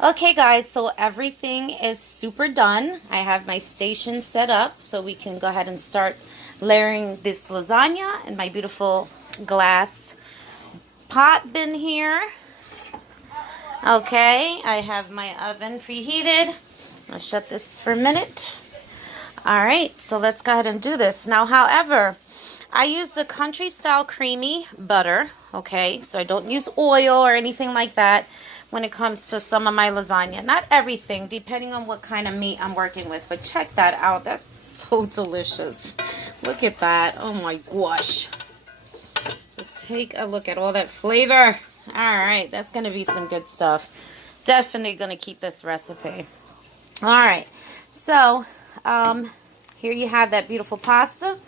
Okay guys, so everything is super done. I have my station set up so we can go ahead and start layering this lasagna in my beautiful glass pot bin here. Okay, I have my oven preheated. I'll shut this for a minute. Alright, so let's go ahead and do this. Now, however, I use the country style creamy butter, okay? So I don't use oil or anything like that when it comes to some of my lasagna. Not everything, depending on what kind of meat I'm working with. But check that out. That's so delicious. Look at that. Oh my gosh. Just take a look at all that flavor. Alright, that's going to be some good stuff. Definitely going to keep this recipe. Alright, so here you have that beautiful pasta.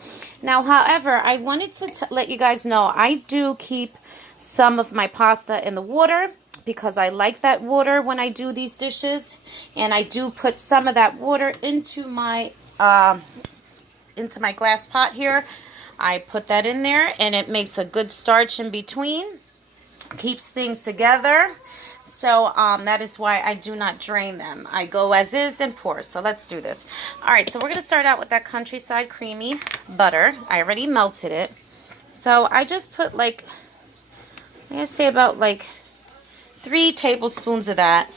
Now, however, I wanted to let you guys know I do keep some of my pasta in the water because I like that water when I do these dishes, and I do put some of that water into my glass pot here. I put that in there, and it makes a good starch in between, keeps things together. So that is why I do not drain them. I go as is and pour. So let's do this. All right, so we're going to start out with that countryside creamy butter. I already melted it. So I just put like, I'm going to say about like 3 tablespoons of that.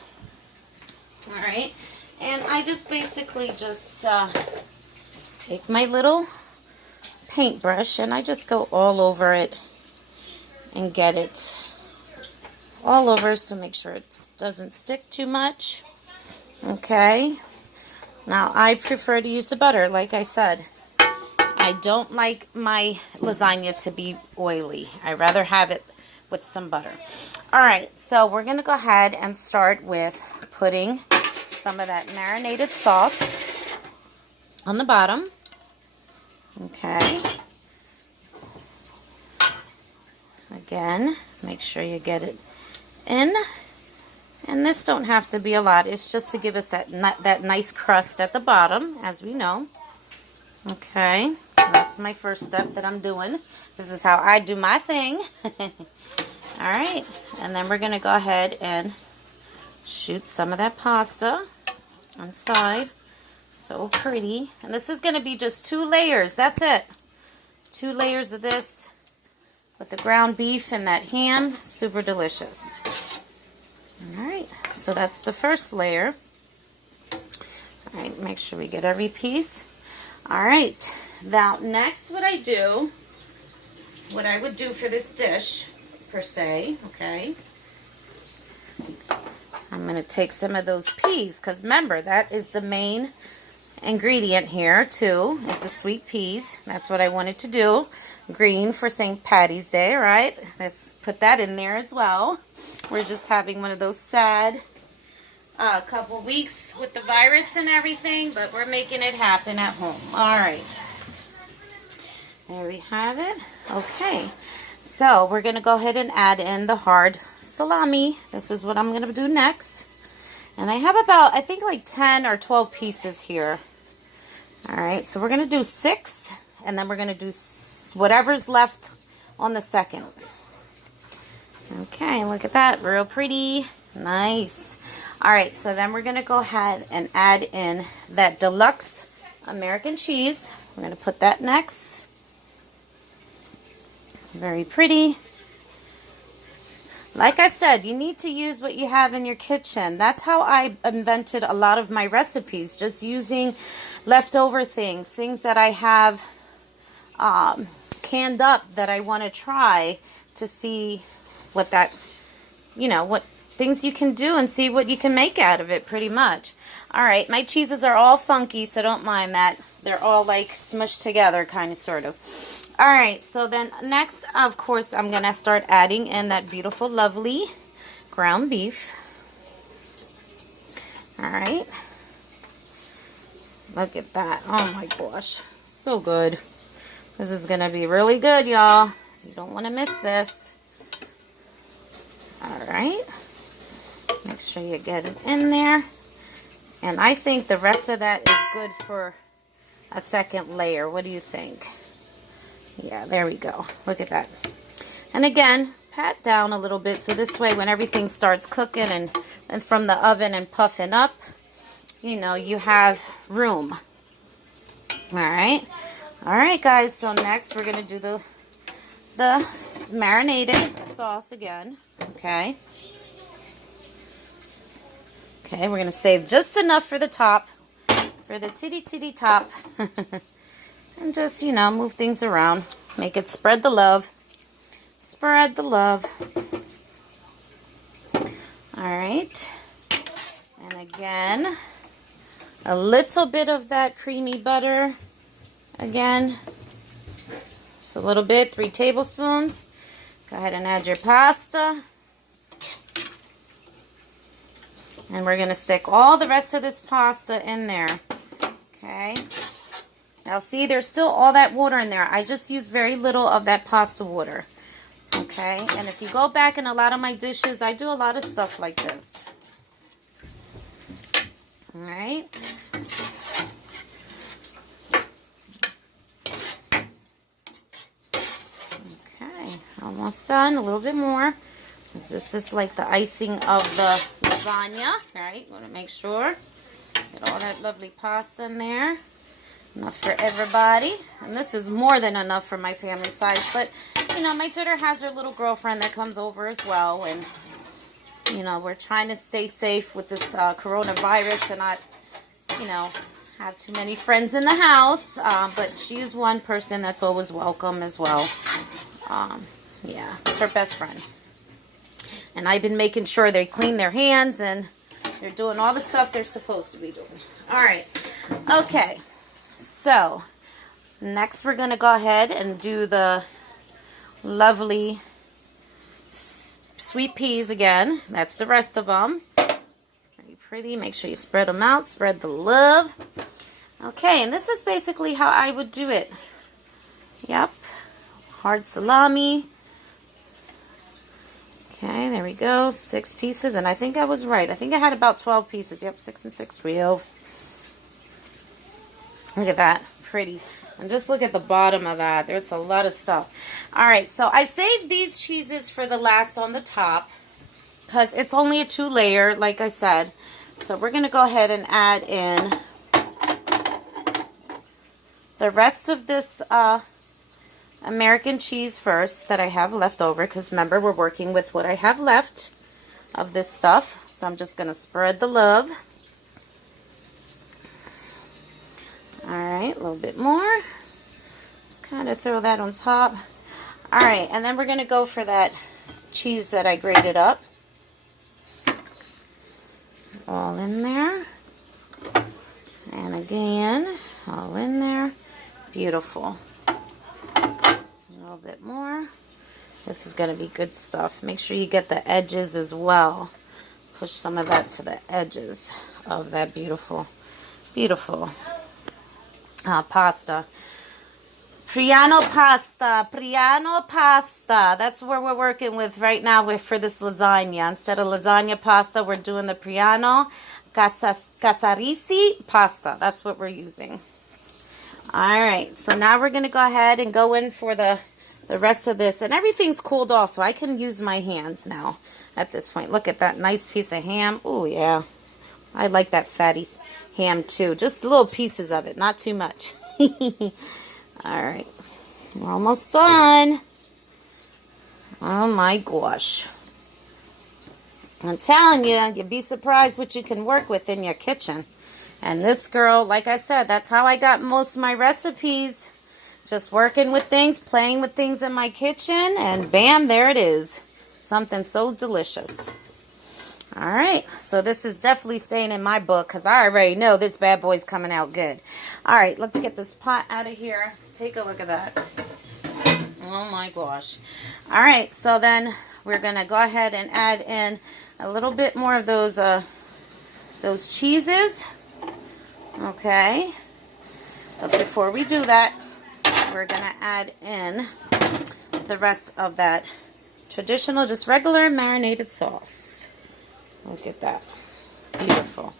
All right. And I just basically just take my little paintbrush and I just go all over it and get it all over, so make sure it doesn't stick too much. Okay, now I prefer to use the butter. Like I said, I don't like my lasagna to be oily. I rather have it with some butter. Alright, so we're going to go ahead and start with putting some of that marinated sauce on the bottom. Okay, again, make sure you get it in, and this don't have to be a lot. It's just to give us that nice crust at the bottom, as we know. Okay, that's my first step that I'm doing. This is how I do my thing. All right, and then we're gonna go ahead and shoot some of that pasta inside. So pretty. And this is gonna be just 2 layers. That's it. 2 layers of this with the ground beef and that ham. Super delicious. Alright, so that's the first layer. Alright, make sure we get every piece. Alright, now next what I would do for this dish, per se, okay, I'm going to take some of those peas, because remember, that is the main ingredient here, too, is the sweet peas. That's what I wanted to do. Green for St. Patty's Day, right? Let's put that in there as well. We're just having one of those sad couple weeks with the virus and everything, but we're making it happen at home. All right. There we have it. Okay. So we're going to go ahead and add in the hard salami. This is what I'm going to do next. And I have about, I think like 10 or 12 pieces here. All right. So we're going to do 6, and then we're going to do whatever's left on the second. Okay, look at that. Real pretty. Nice. Alright, so then we're going to go ahead and add in that deluxe American cheese. We're going to put that next. Very pretty. Like I said, you need to use what you have in your kitchen. That's how I invented a lot of my recipes. Just using leftover things that I have canned up that I want to try to see what that, what things you can do and see what you can make out of it, pretty much. All right, my cheeses are all funky, so don't mind that. They're all like smushed together, kind of, sort of. All right, so then next, of course, I'm going to start adding in that beautiful, lovely ground beef. All right. Look at that. Oh, my gosh. So good. This is going to be really good, y'all. So you don't want to miss this. All right. Make sure you get it in there. And I think the rest of that is good for a second layer. What do you think? Yeah, there we go. Look at that. And again, pat down a little bit so this way when everything starts cooking and and from the oven and puffing up, you know, you have room. All right. All right, guys. So next we're going to do the marinated sauce again. Okay. Okay, we're going to save just enough for the top, for the titty top. And just, you know, move things around. Make it spread the love. Spread the love. All right. And again, a little bit of that creamy butter. Again, just a little bit, 3 tablespoons. Go ahead and add your pasta. And we're going to stick all the rest of this pasta in there. Okay. Now see, there's still all that water in there. I just used very little of that pasta water. Okay. And if you go back in a lot of my dishes, I do a lot of stuff like this. All right. Okay. Almost done. A little bit more. This is like the icing of the lasagna, right? Want to make sure. Get all that lovely pasta in there. Enough for everybody. And this is more than enough for my family size. But, you know, my daughter has her little girlfriend that comes over as well. And, you know, we're trying to stay safe with this coronavirus and not, you know, have too many friends in the house. But she's one person that's always welcome as well. Yeah, it's her best friend. And I've been making sure they clean their hands and they're doing all the stuff they're supposed to be doing. All right. Okay. So, next we're going to go ahead and do the lovely sweet peas again. That's the rest of them. Very pretty. Make sure you spread them out. Spread the love. Okay, and this is basically how I would do it. Yep. Hard salami. Okay, there we go. 6 pieces, and I think I was right. I think I had about 12 pieces. Yep, 6 and 6, 12. Look at that. Pretty. And just look at the bottom of that. There's a lot of stuff. All right, so I saved these cheeses for the last on the top because it's only a 2-layer, like I said. So we're going to go ahead and add in the rest of this American cheese first that I have left over, because remember, we're working with what I have left of this stuff. So I'm just going to spread the love. Alright, a little bit more. Just kind of throw that on top. Alright, and then we're going to go for that cheese that I grated up. All in there. And again, all in there. Beautiful. A little bit more. This is going to be good stuff. Make sure you get the edges as well. Push some of that to the edges of that beautiful, beautiful pasta. Priano pasta. Priano pasta. That's what we're working with right now for this lasagna. Instead of lasagna pasta, we're doing the Priano Casarecci pasta. That's what we're using. Alright, so now we're going to go ahead and go in for the rest of this. And everything's cooled off, so I can use my hands now at this point. Look at that nice piece of ham. Oh, yeah. I like that fatty ham, too. Just little pieces of it, not too much. Alright, we're almost done. Oh, my gosh. I'm telling you, you'd be surprised what you can work with in your kitchen. And this girl, like I said, that's how I got most of my recipes. Just working with things, playing with things in my kitchen, and bam, there it is. Something so delicious. All right, so this is definitely staying in my book because I already know this bad boy's coming out good. All right, let's get this pot out of here. Take a look at that. Oh my gosh. All right, so then we're going to go ahead and add in a little bit more of those cheeses. Okay, but before we do that, we're going to add in the rest of that traditional, just regular marinated sauce. Look at that. Beautiful.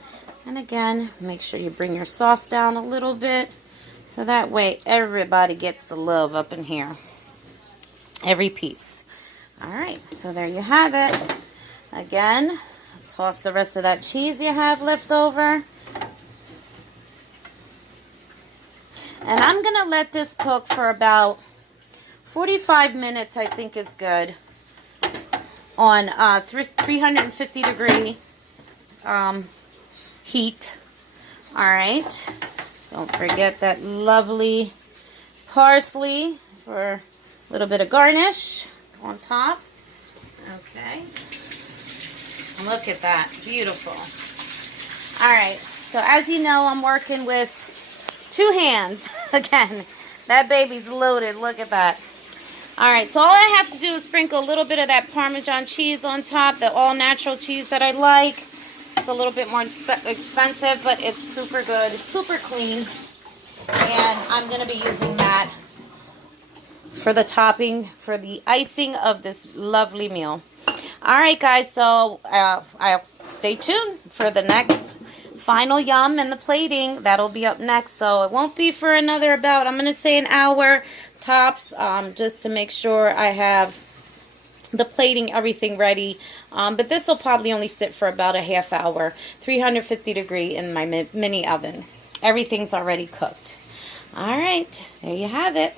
And again, make sure you bring your sauce down a little bit, so that way everybody gets the love up in here. Every piece. All right, so there you have it. Again, Toss the rest of that cheese you have left over. And I'm going to let this cook for about 45 minutes, I think is good, on 350 degree heat. All right. Don't forget that lovely parsley for a little bit of garnish on top. Okay. And look at that. Beautiful. All right. So as you know, I'm working with 2 hands. Again, that baby's loaded. Look at that. All right. So all I have to do is sprinkle a little bit of that Parmesan cheese on top, the all-natural cheese that I like. It's a little bit more expensive, but it's super good. It's super clean. And I'm going to be using that for the topping, for the icing of this lovely meal. All right, guys. So I'll stay tuned for the next final yum and the plating. That'll be up next. So it won't be for another about, I'm going to say, an hour tops, just to make sure I have the plating, everything ready. But this will probably only sit for about a half hour, 350 degree in my mini oven. Everything's already cooked. All right, there you have it.